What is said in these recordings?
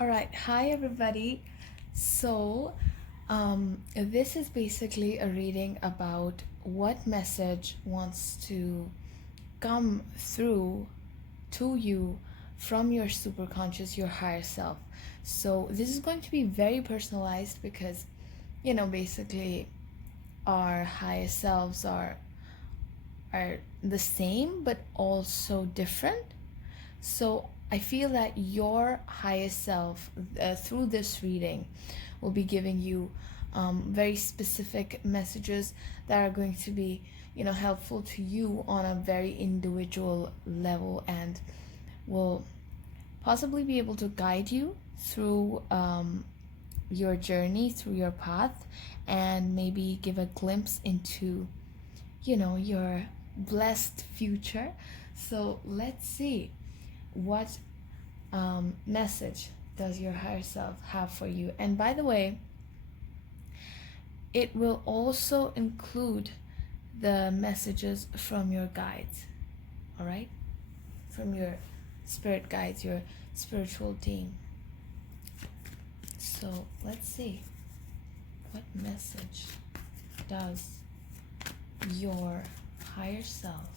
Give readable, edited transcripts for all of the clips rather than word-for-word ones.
All right, hi everybody. So, this is basically a reading about what message wants to come through to you from your superconscious, your higher self. So, this is going to be very personalized because, basically, our higher selves are the same but also different. So I feel that your highest self, through this reading, will be giving you very specific messages that are going to be, helpful to you on a very individual level, and will possibly be able to guide you through your journey, through your path, and maybe give a glimpse into, your blessed future. So let's see what message does your higher self have for you. And by the way, it will also include the messages from your guides, all right? From your spirit guides, your spiritual team. So let's see, what message does your higher self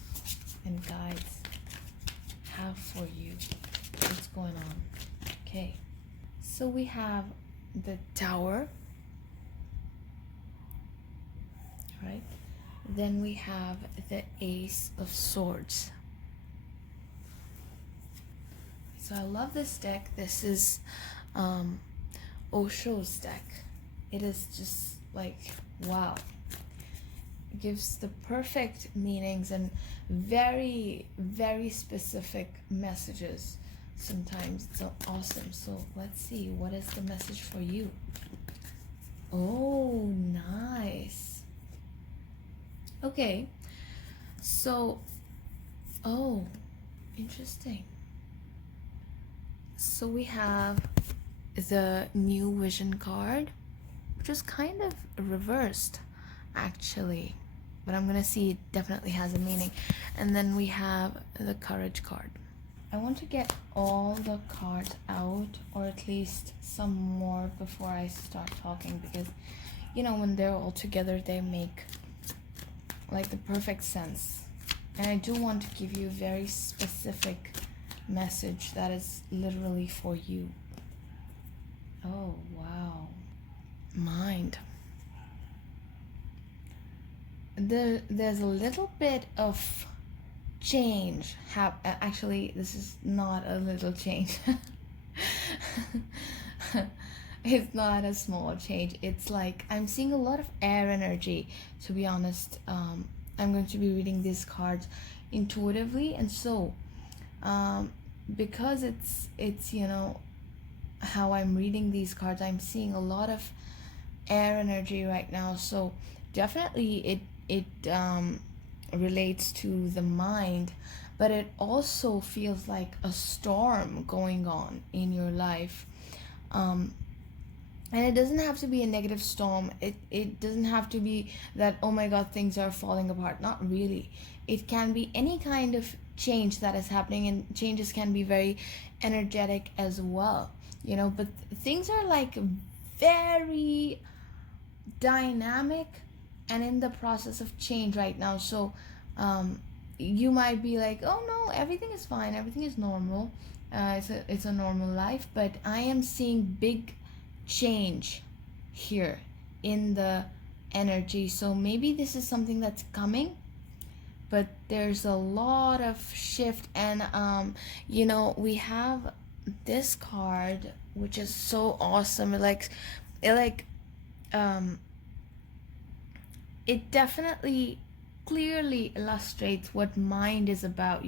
and guides have for you? What's going on? Okay, so we have the Tower, right? Then we have the Ace of Swords. So I love this deck. This is Osho's deck. It is just like, wow. It gives the perfect meanings and very, very specific messages. Sometimes it's so awesome. So let's see, what is the message for you? Oh, nice. Okay, so, oh, interesting. So we have the New Vision card, which is kind of reversed actually, but I'm gonna see, it definitely has a meaning. And then we have the Courage card. I want to get all the cards out, or at least some more, before I start talking, because when they're all together they make like the perfect sense. And I do want to give you a very specific message that is literally for you. Oh, wow. Mind. There's a little bit of change. Actually, this is not a little change. It's not a small change. It's like I'm seeing a lot of air energy, to be honest. I'm going to be reading these cards intuitively, and so because it's how I'm reading these cards, I'm seeing a lot of air energy right now. So definitely it relates to the mind, but it also feels like a storm going on in your life. And it doesn't have to be a negative storm. It doesn't have to be that, oh my god, things are falling apart. Not really. It can be any kind of change that is happening, and changes can be very energetic as well, but things are like very dynamic and in the process of change right now. So you might be like, oh no, everything is fine, everything is normal, it's a normal life, but I am seeing big change here in the energy. So maybe this is something that's coming, but there's a lot of shift. And we have this card, which is so awesome. It definitely clearly illustrates what mind is about.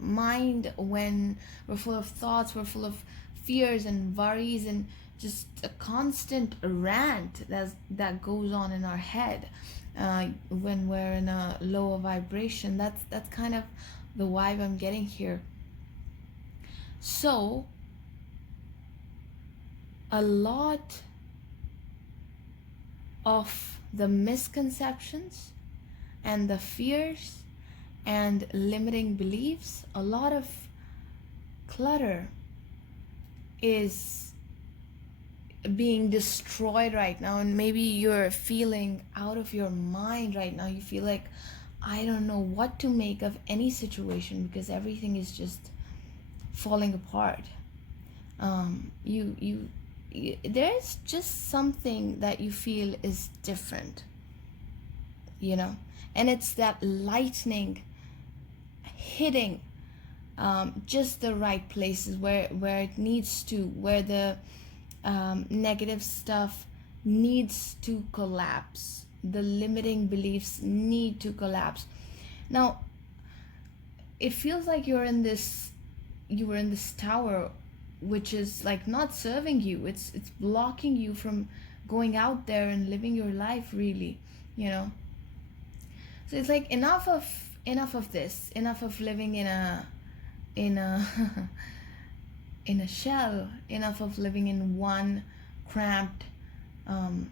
Mind, when we're full of thoughts, we're full of fears and worries, and just a constant rant that goes on in our head. When we're in a lower vibration, that's kind of the vibe I'm getting here. So a lot of the misconceptions and the fears and limiting beliefs, a lot of clutter is being destroyed right now, and maybe you're feeling out of your mind right now. You feel like, I don't know what to make of any situation because everything is just falling apart. There's just something that you feel is different, you know, and it's that lightning hitting just the right places where it needs to, where the negative stuff needs to collapse, the limiting beliefs need to collapse. Now it feels like you were in this tower which is like not serving you. It's blocking you from going out there and living your life really, you know. So it's like enough of this, enough of living in a in a shell, enough of living in one cramped, um,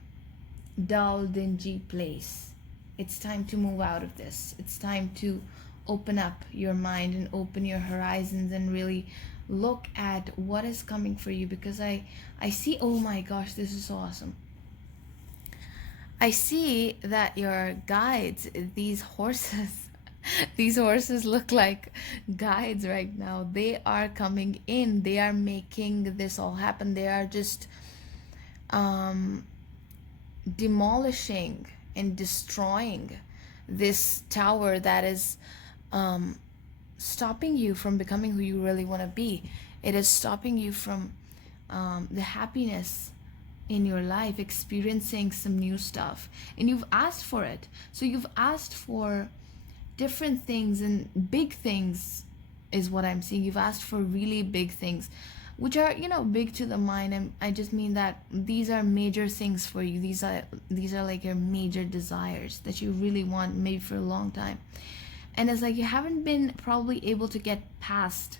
dull, dingy place. It's time to move out of this. It's time to open up your mind and open your horizons and really look at what is coming for you, because I see, oh my gosh, this is so awesome. I see that your guides, these horses, these horses look like guides right now. They are coming in. They are making this all happen. They are just um, demolishing and destroying this tower that is um, stopping you from becoming who you really want to be. It is stopping you from the happiness in your life, experiencing some new stuff. And you've asked for it. So you've asked for different things, and big things is what I'm seeing. You've asked for really big things, which are, you know, big to the mind. And I just mean that these are major things for you. These are like your major desires that you really want, maybe for a long time. And it's like you haven't been probably able to get past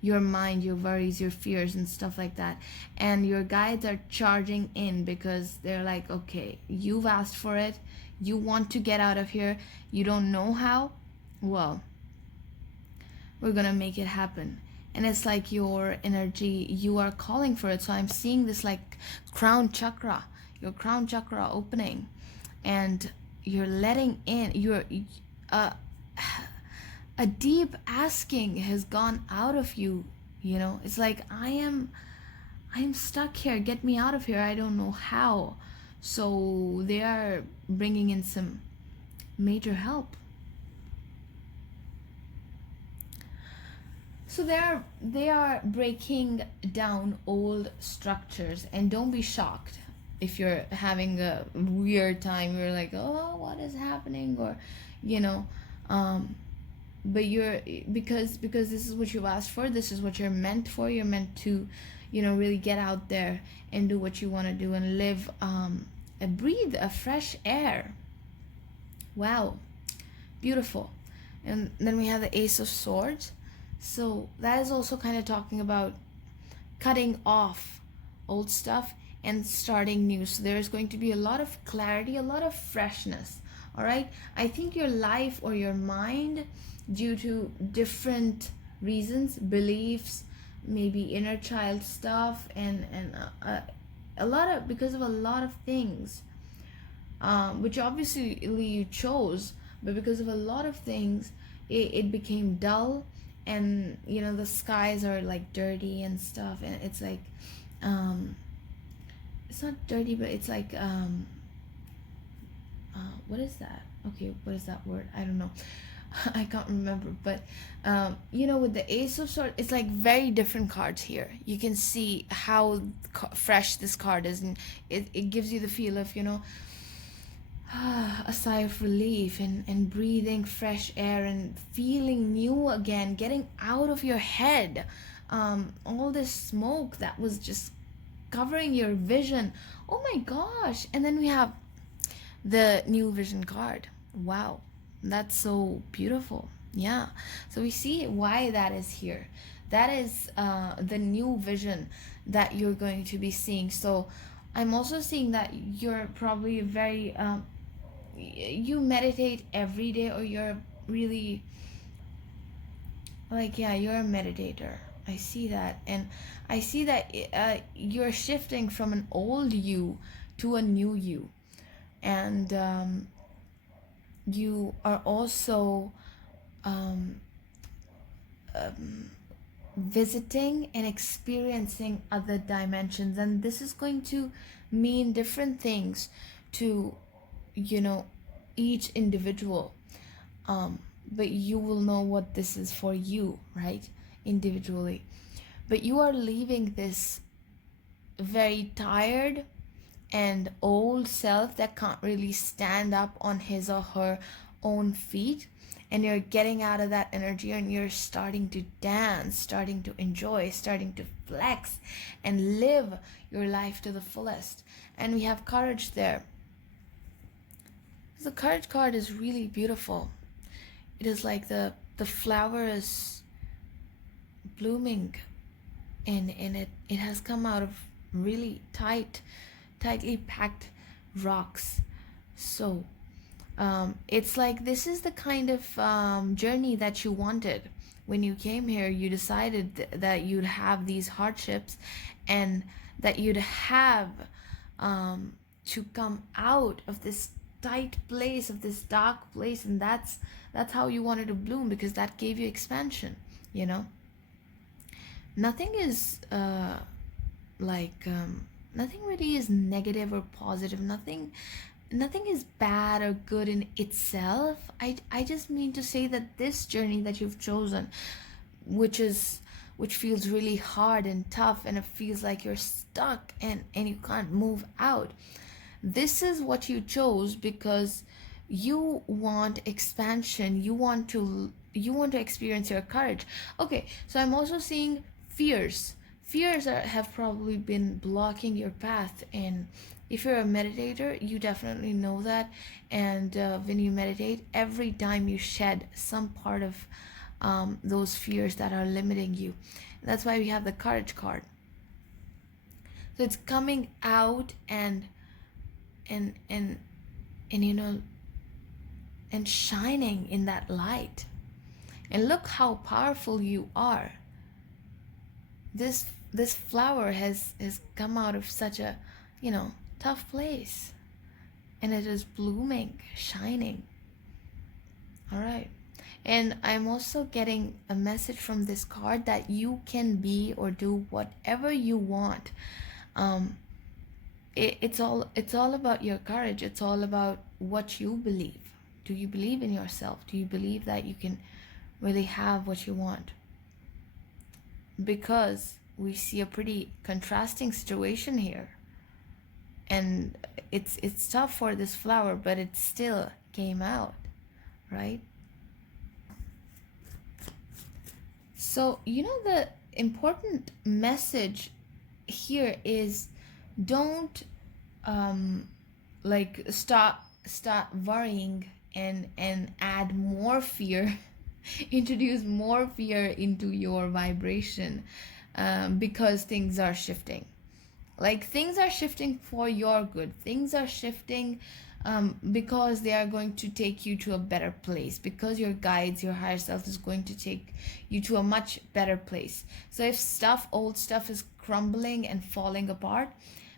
your mind, your worries, your fears, and stuff like that. And your guides are charging in because they're like, okay, you've asked for it. You want to get out of here. You don't know how. Well, we're gonna make it happen. And it's like your energy, you are calling for it. So I'm seeing this like crown chakra, your crown chakra opening, and you're letting in, uh, a deep asking has gone out of you. You know, it's like, I'm stuck here, get me out of here, I don't know how. So they are bringing in some major help. So they are breaking down old structures. And don't be shocked if you're having a weird time, you're like, oh, what is happening, or you know, um but you're, because this is what you've asked for, this is what you're meant for. You're meant to, you know, really get out there and do what you want to do and live, and breathe a fresh air. Wow, beautiful. And then we have the Ace of Swords. So that is also kind of talking about cutting off old stuff and starting new. So there is going to be a lot of clarity, a lot of freshness. All right, I think your life or your mind, due to different reasons, beliefs, maybe inner child stuff, and a lot of, because of a lot of things, which obviously you chose, but because of a lot of things, it became dull. And you know, the skies are like dirty and stuff, and it's like, it's not dirty, but it's like, what is that? Okay, what is that word? I don't know. I can't remember. But you know, with the Ace of Swords, it's like very different cards here. You can see how fresh this card is, and it gives you the feel of, you know, a sigh of relief, and breathing fresh air and feeling new again, getting out of your head, all this smoke that was just covering your vision. Oh my gosh. And then we have the new vision card. Wow, that's so beautiful. Yeah, so we see why that is here. That is the new vision that you're going to be seeing. So I'm also seeing that you're probably very you meditate every day, or you're really like, yeah, you're a meditator. I see that. And I see that you're shifting from an old you to a new you. And you are also um, visiting and experiencing other dimensions. And this is going to mean different things to, you know, each individual. Um, but you will know what this is for you, right? Individually. But you are leaving this very tired and old self that can't really stand up on his or her own feet, and you're getting out of that energy and you're starting to dance, starting to enjoy, starting to flex and live your life to the fullest. And we have courage there. The courage card is really beautiful. It is like the flower is blooming, and it has come out of really tightly packed rocks. So it's like this is the kind of journey that you wanted. When you came here, you decided that you'd have these hardships, and that you'd have to come out of this tight place, of this dark place, and that's how you wanted to bloom, because that gave you expansion, you know. Nothing is like nothing really is negative or positive. Nothing is bad or good in itself. I just mean to say that this journey that you've chosen, which feels really hard and tough, and it feels like you're stuck and you can't move out, this is what you chose because you want expansion. You want to experience your courage. Okay, so I'm also seeing fears have probably been blocking your path. And if you're a meditator, you definitely know that. And when you meditate, every time you shed some part of those fears that are limiting you. That's why we have the courage card. So it's coming out and you know, and shining in that light. And look how powerful you are. This flower has come out of such a, you know, tough place, and it is blooming, shining. All right. And I'm also getting a message from this card that you can be or do whatever you want. It's all about your courage. It's all about what you believe. Do you believe in yourself? Do you believe that you can really have what you want? Because we see a pretty contrasting situation here, and it's tough for this flower, but it still came out, right? So you know, the important message here is, don't like start worrying and add more fear introduce more fear into your vibration, because things are shifting. Like, things are shifting for your good. Things are shifting because they are going to take you to a better place, because your guides, your higher self, is going to take you to a much better place. So if old stuff is crumbling and falling apart,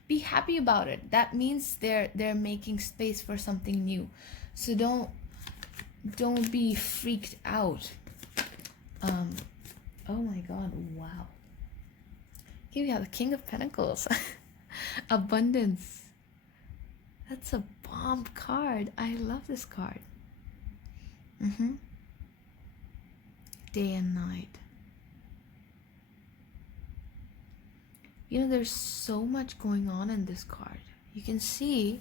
be happy about it. That means they're making space for something new. So don't be freaked out. Oh my god, wow. Here we have the King of Pentacles. Abundance. That's a bomb card. I love this card. Day and night. You know, there's so much going on in this card. You can see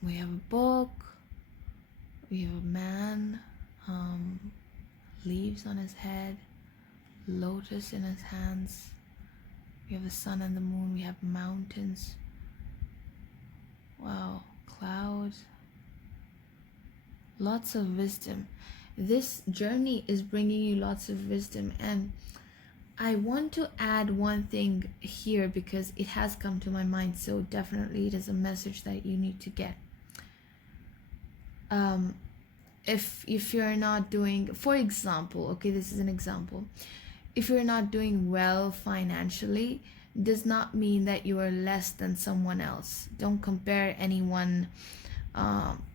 we have a book, we have a man, leaves on his head, lotus in his hands, we have the sun and the moon, we have mountains, wow, clouds, lots of wisdom. This journey is bringing you lots of wisdom, and I want to add one thing here because it has come to my mind, so definitely it is a message that you need to get. if you're not doing, for example, okay, this is an example, if you're not doing well financially, does not mean that you are less than someone else. Don't compare anyone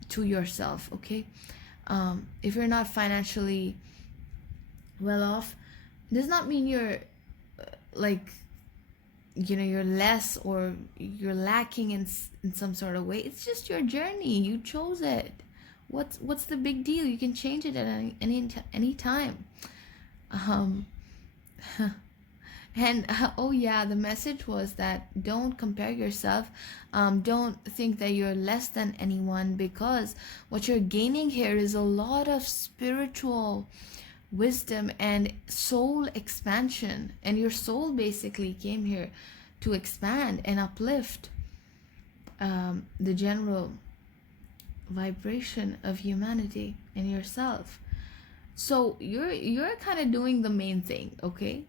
to yourself, okay? If you're not financially well off, does not mean you're like, you know, you're less or you're lacking in some sort of way. It's just your journey. You chose it. What's the big deal? You can change it at any time. Um, and oh yeah, the message was that don't compare yourself. Don't think that you're less than anyone, because what you're gaining here is a lot of spiritual wisdom and soul expansion, and your soul basically came here to expand and uplift the general vibration of humanity and yourself. So you're kind of doing the main thing, okay?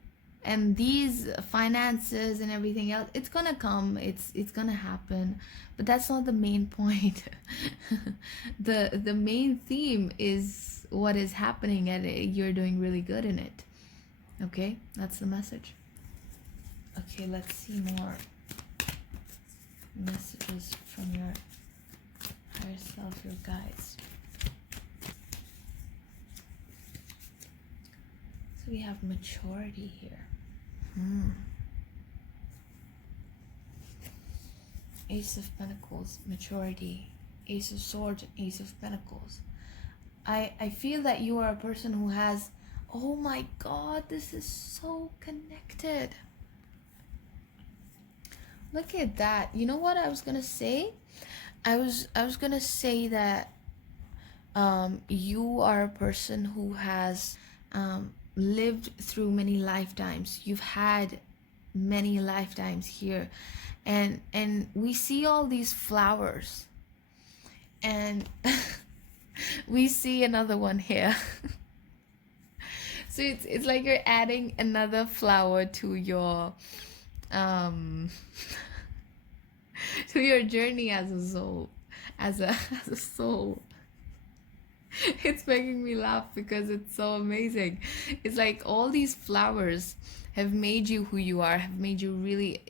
And these finances and everything else, it's gonna come, it's gonna happen, but that's not the main point. The main theme is what is happening, and you're doing really good in it. Okay, that's the message. Okay, let's see more messages from your higher self, your guides. So we have maturity here. Ace of Pentacles, maturity. Ace of Swords, Ace of Pentacles. I feel that you are a person who has, oh my god, this is so connected. Look at that. You know what I was gonna say? I was gonna say that you are a person who has lived through many lifetimes. You've had many lifetimes here, and we see all these flowers, and we see another one here. So it's like you're adding another flower to your to your journey as a soul, as a soul. It's making me laugh because it's so amazing. It's like all these flowers have made you who you are, have made you really,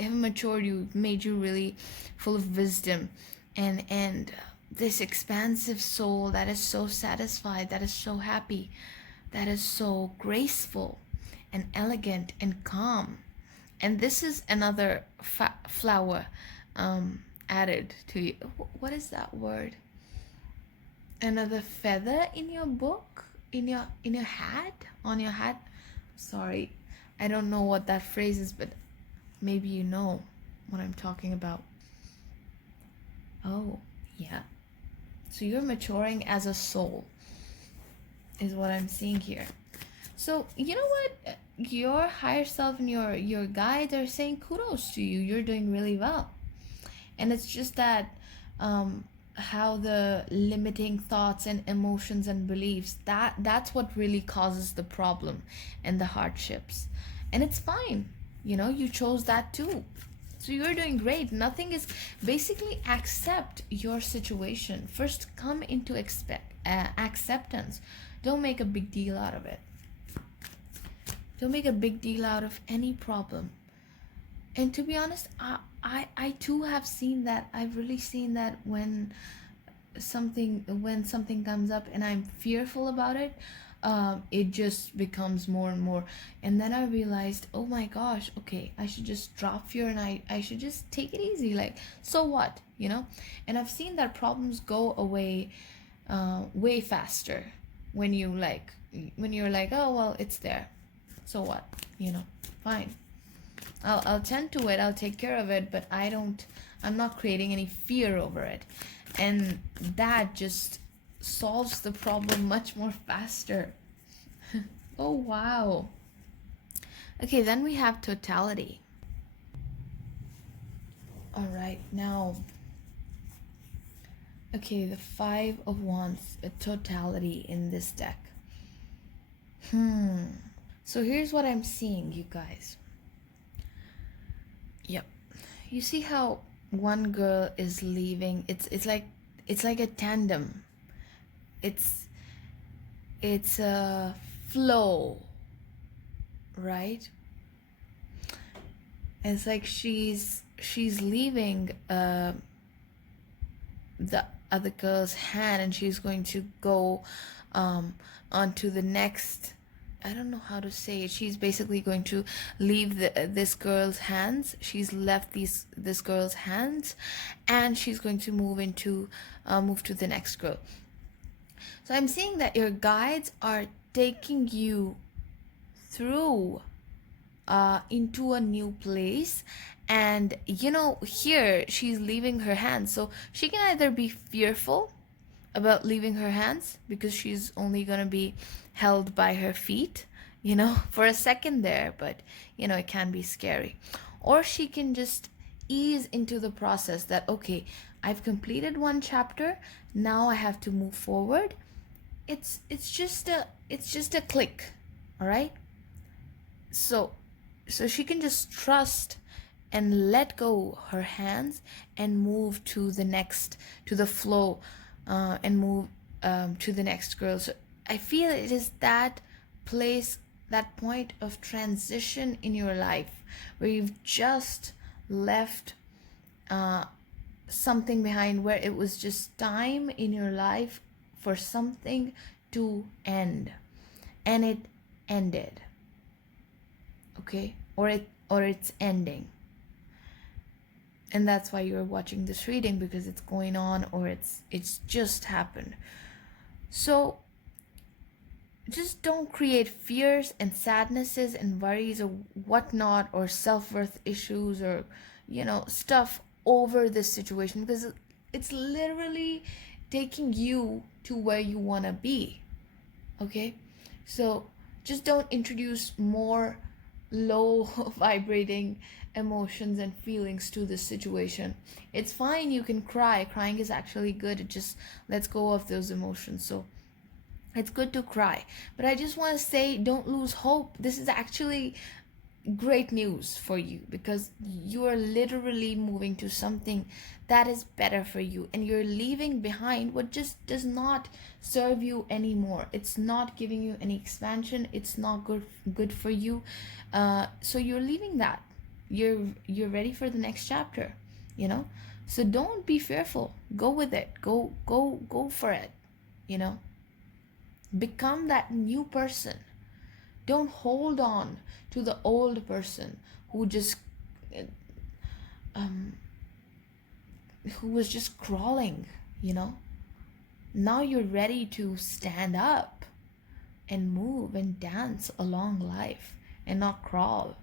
have matured you, made you really full of wisdom, and this expansive soul that is so satisfied, that is so happy, that is so graceful and elegant and calm. And this is another flower added to you. What is that word? Another feather in your book, in your hat, on your hat. Sorry, I don't know what that phrase is, but maybe you know what I'm talking about. Oh yeah, so you're maturing as a soul is what I'm seeing here. So you know what, your higher self and your guides are saying kudos to you. You're doing really well. And it's just that how the limiting thoughts and emotions and beliefs, that's what really causes the problem and the hardships. And it's fine, you know, you chose that too. So you're doing great. Nothing is, basically accept your situation first. Come into acceptance. Don't make a big deal out of it. Don't make a big deal out of any problem. And to be honest, I too have seen that. I've really seen that when something comes up and I'm fearful about it, it just becomes more and more. And then I realized, oh my gosh, okay, I should just drop fear, and I should just take it easy. Like, so what, you know? And I've seen that problems go away way faster when you're like, oh well, it's there, so what, you know, fine. I'll tend to it, I'll take care of it, but I'm not creating any fear over it. And that just solves the problem much more faster. Oh wow. Okay, then we have totality. All right, now, okay, the 5 of Wands, a totality in this deck. So here's what I'm seeing, you guys. Yep. You see how one girl is leaving? It's like a tandem. It's it's a flow, right? It's like she's leaving the other girl's hand, and she's going to go um onto the next. I don't know how to say it. She's basically going to leave this girl's hands. She's left this girl's hands, and she's going to move to the next girl. So I'm seeing that your guides are taking you through into a new place. And here she's leaving her hands, so she can either be fearful about leaving her hands because she's only going to be held by her feet, for a second there, but it can be scary. Or she can just ease into the process that, okay, I've completed one chapter, now I have to move forward. It's just a click, all right? So she can just trust and let go her hands and move to the flow, and move to the next girl. So I feel it is that place, that point of transition in your life where you've just left something behind, where it was just time in your life for something to end, and it ended. Okay, or it's ending, and that's why you're watching this reading, because it's going on, or it's just happened. So just don't create fears and sadnesses and worries or whatnot, or self-worth issues, or stuff over this situation, because it's literally taking you to where you want to be. Okay, so just don't introduce more low vibrating emotions and feelings to this situation. It's fine, you can crying is actually good. It just lets go of those emotions. So it's good to cry, but I just want to say, don't lose hope. This is actually great news for you, because you are literally moving to something that is better for you, and you're leaving behind what just does not serve you anymore. It's not giving you any expansion. It's not good for you. So you're leaving that. You're ready for the next chapter, so don't be fearful. Go with it. Go for it. Become that new person. Don't hold on to the old person who just who was just crawling. Now you're ready to stand up and move and dance along life, and not crawl.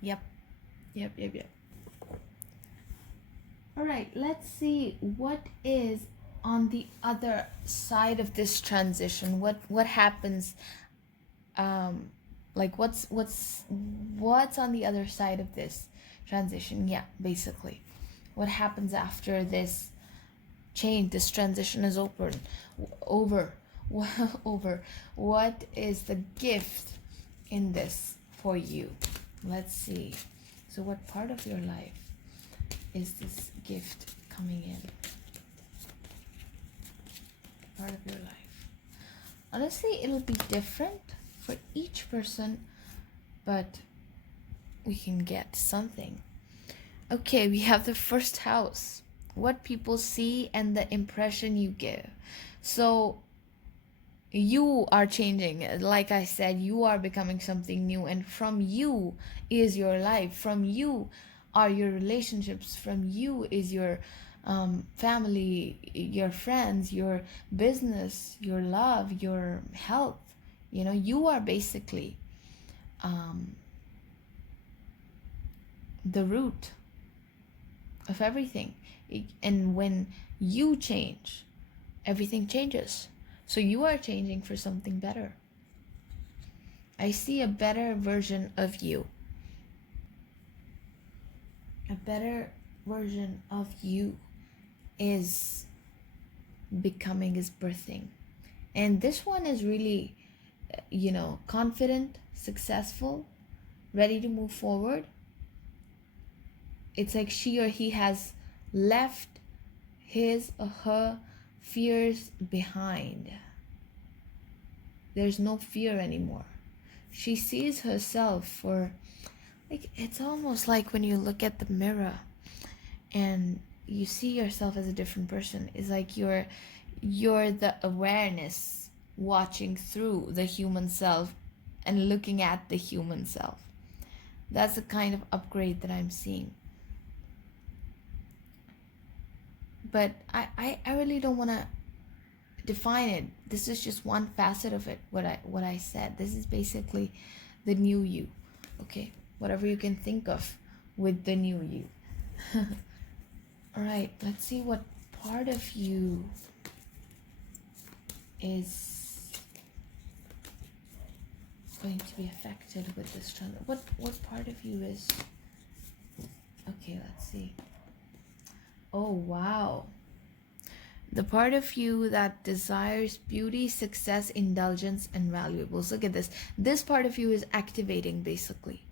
Yep. All right, let's see what is on the other side of this transition. What happens, like what's on the other side of this transition? Yeah, basically what happens after this change, this transition is over over. What is the gift in this for you? Let's see. So what part of your life is this gift coming in? Part of your life. Honestly, it'll be different for each person, but we can get something. Okay, we have the first house. What people see and the impression you give. So you are changing. Like I said, you are becoming something new, and from you is your life. From you are your relationships. From you is your family, your friends, your business, your love, your health. You are basically the root of everything. And when you change, everything changes. So you are changing for something better. I see a better version of you. A better version of you is becoming, is birthing. And this one is really, confident, successful, ready to move forward. It's like she or he has left his or her fears behind. There's no fear anymore. She sees herself for, like, it's almost like when you look at the mirror and you see yourself as a different person. It's like you're the awareness watching through the human self and looking at the human self. That's the kind of upgrade that I'm seeing. But I really don't want to define it. This is just one facet of it, what I said. This is basically the new you. Okay, whatever you can think of with the new you. All right, let's see what part of you is going to be affected with this trend. What part of you is, okay, let's see. Oh wow, the part of you that desires beauty, success, indulgence, and valuables. Look at this. This part of you is activating, basically.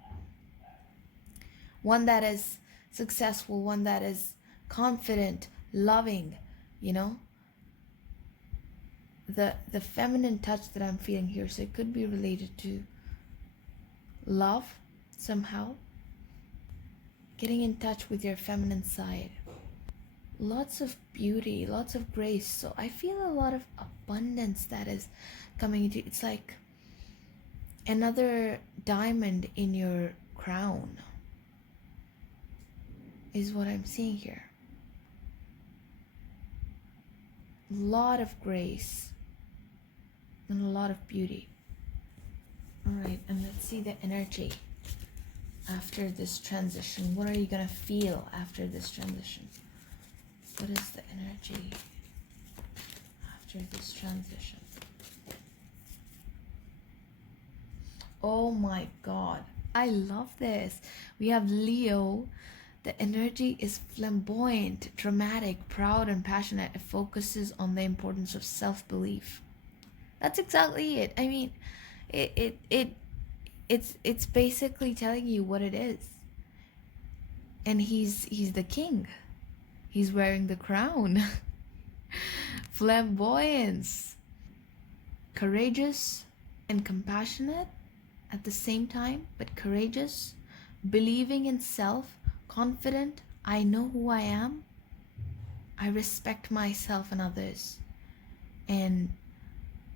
One that is successful, one that is confident, loving, you know. The feminine touch that I'm feeling here, so it could be related to love somehow. Getting in touch with your feminine side. Lots of beauty, lots of grace. So I feel a lot of abundance that is coming into. It's like another diamond in your crown is what I'm seeing here. A lot of grace and a lot of beauty. All right, and let's see the energy after this transition. What are you gonna feel after this transition? What is the energy after this transition? Oh my God, I love this. We have Leo. The energy is flamboyant, dramatic, proud, and passionate. It focuses on the importance of self-belief. That's exactly it. I mean, it's basically telling you what it is. And he's the king. He's wearing the crown. Flamboyance. Courageous and compassionate at the same time, but courageous. Believing in self. Confident. I know who I am. I respect myself and others. And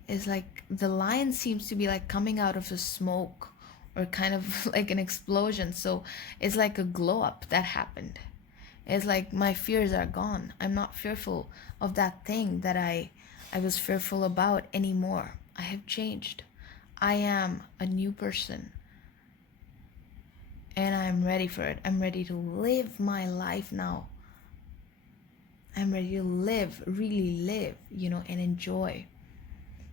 it's like the lion seems to be like coming out of the smoke, or kind of like an explosion. So it's like a glow up that happened. It's like my fears are gone. I'm not fearful of that thing that I was fearful about anymore. I have changed. I am a new person. And I'm ready for it. I'm ready to live my life now. I'm ready to live, really live, and enjoy.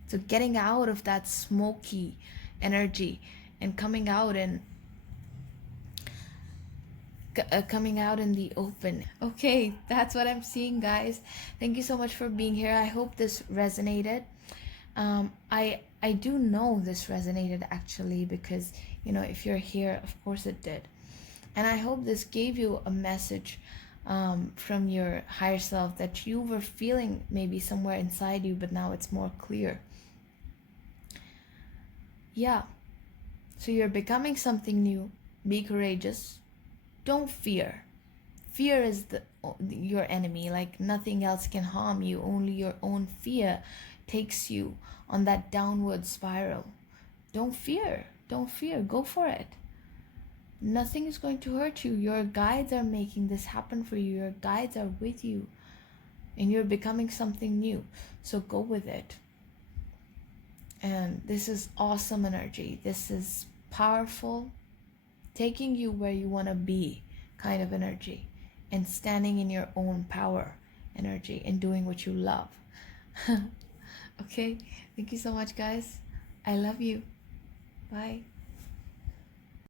So getting out of that smoky energy and coming out in the open. Okay, that's what I'm seeing, guys. Thank you so much for being here. I hope this resonated. I do know this resonated, actually, because if you're here, of course it did. And I hope this gave you a message from your higher self that you were feeling maybe somewhere inside you, but now it's more clear. Yeah, so you're becoming something new. Be courageous. Don't fear. Fear is your enemy. Like, nothing else can harm you. Only your own fear takes you on that downward spiral. Don't fear. Don't fear. Go for it. Nothing is going to hurt you. Your guides are making this happen for you. Your guides are with you. And you're becoming something new. So go with it. And this is awesome energy. This is powerful, taking you where you want to be kind of energy, and standing in your own power energy, and doing what you love. Okay, thank you so much, guys. I love you. Bye.